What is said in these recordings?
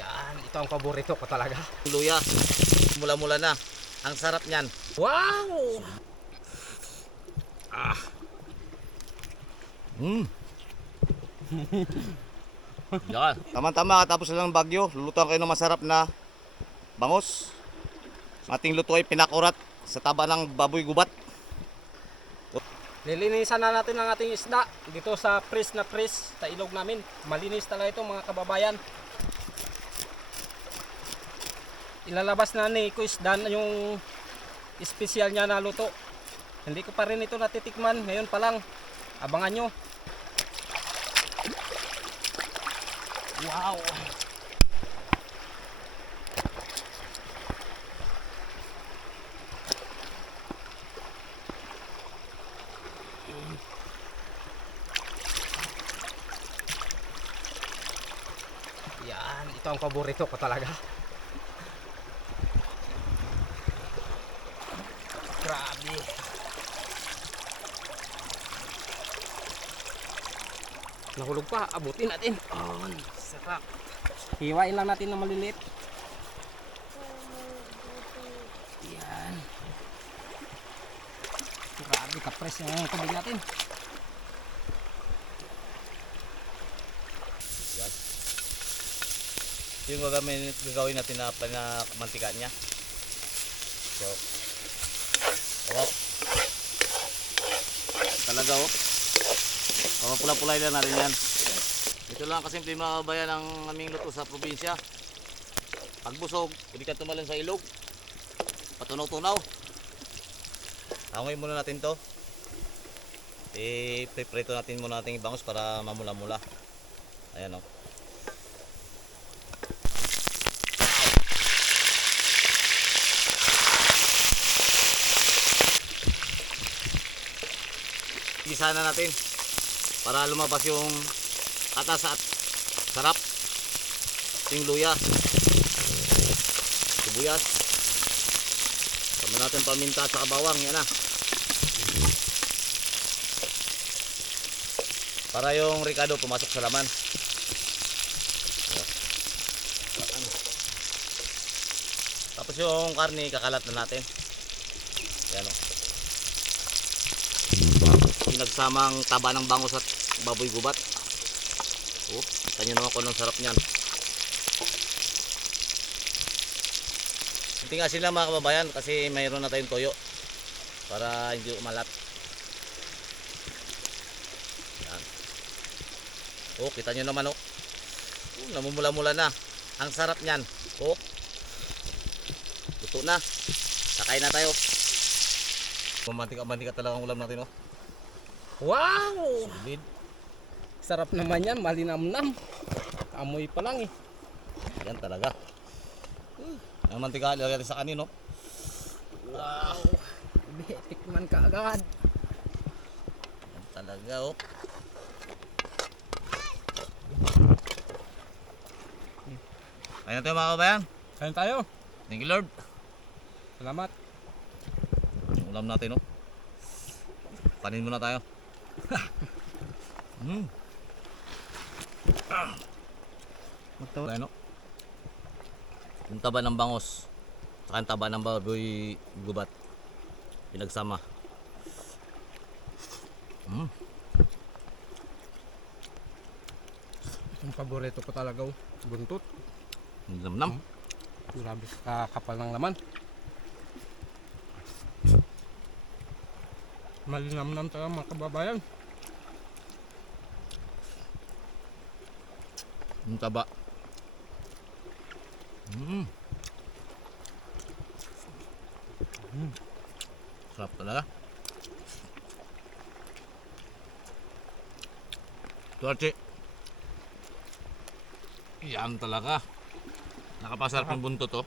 Yan, ito ang paborito ko talaga. Luya, mula-mula na. Ang sarap niyan. Wow! Yan. Tama-tama, tapos lang ng bagyo. Lulutuan kayo ng masarap na bangus. Ang ating luto ay pinakurat sa taba ng baboy gubat. Lilinisan na natin ang ating isda dito sa press sa ilog namin. Malinis talaga ito mga kababayan. Ilalabas na ni Kuis Dan yung espesyal niya na luto. Hindi ko pa rin ito natitikman. Ngayon pa lang. Abangan nyo. Wow! Yan, ito ang paborito ko talaga. Grabe. Nahulog pa, abutin natin. Oh, sarap. Hiwain lang natin na maliliit. Yan. Grabe, kapres yung tubig natin. Yan. Yung gagawin natin na mantika niya. So, talaga oh. Pula-pulay lang natin yan. Ito lang kasimple mga kabayan ang aming luto sa probinsya. Pag busog, hindi ka tumalon sa ilog. Patunaw-tunaw. Hangoy muna natin to. I-preprito natin muna natin ibangus para mamula-mula. Ayan oh. Gisa na natin para lumabas yung katas at sarap. Yung luya, sibuyas, sama natin paminta at saka bawang. Yan na, para yung ricado pumasok sa laman. Tapos yung karne kakalat na natin. Yan o, pinagsamang taba ng bangus at baboy gubat. Oh, kita nyo naman kung anong sarap nyan. Tingnan sila mga kababayan kasi mayroon na tayong toyo para hindi umalat. Yan. Oh, kita nyo naman oh. Namumula-mula na. Ang sarap nyan. Oh, luto na. Sakain na tayo. Mamantika talaga ang ulam natin oh. Wow! Solid. Sarap naman yan, malinamnam. Amoy pa lang eh. Yan talaga. Ang mantika ilagay natin sa kanin no. Wow! Tikman ka agad. Yan talaga oh. Ayun tayo mga kabayan. Kain tayo. Thank you Lord. Salamat. Ang ulam natin oh. Panin muna tayo. Ano? Yung taba ng bangus saka yung taba ng baboy gubat pinagsama. Ang paborito ko talaga oh. Buntot. Namnam. Grabe kakapal ng laman. Malinamnam talaga mga kababayan. Yung taba. Sarap talaga. Tuarche. Yan talaga. Nakapasarap ng buntot oh.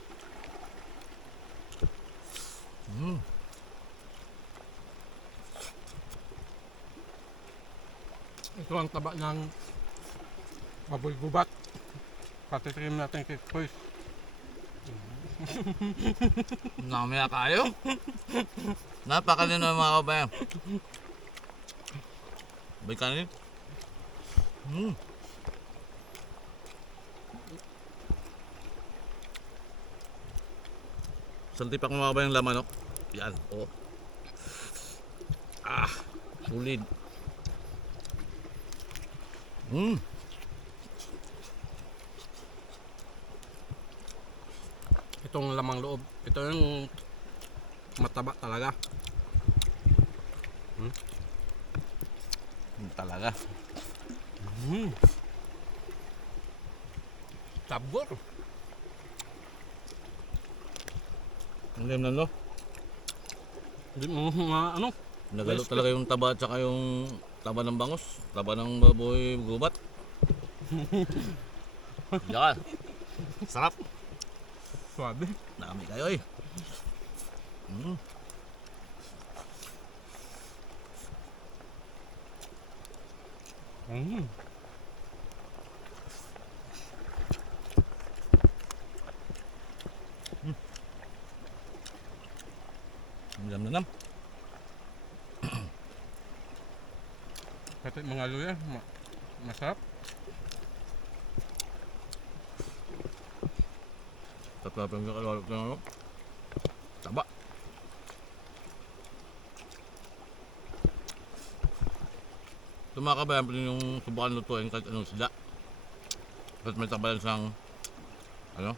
Ito ang taba ng baboy gubat. Patitrim natin kay Kuis. Namaya tayo. Napakalino ng mga kabayan. Bay kanin. Isang tipak mga kabayan ng laman, no? Yan, oh. Ah, sulit. Itong lamang loob. Ito yung mataba talaga. Talaga. Tabor. Ang ganda, no? Hindi mo ano. Nagalo talaga yung taba at saka yung taba ng bangus. Taba ng baboy gubat. Yan. Sarap. Swabe. Dami kayo eh. Ang ganda nam. Pati mga luya. Masarap. Tatapin ka kalawalok na ano. Taba. Ito mga kabayan, pwede yung subukan lutuin kahit anong sila. Kahit may taba lang siyang ano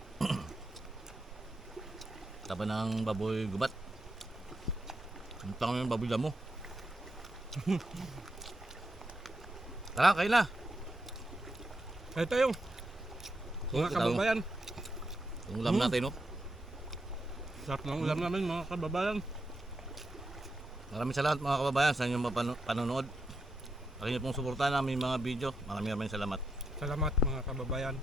taba ng baboy gubat. Ang tango yung baboy damo. Tara, kain na. Ito yung mga kababayan. Yung ulam natin, no? Sarap ng ulam namin mga kababayan. Maraming salamat mga kababayan sa inyong panonood. Pag inyo pong suportahan namin mga video. Maraming salamat. Salamat mga kababayan.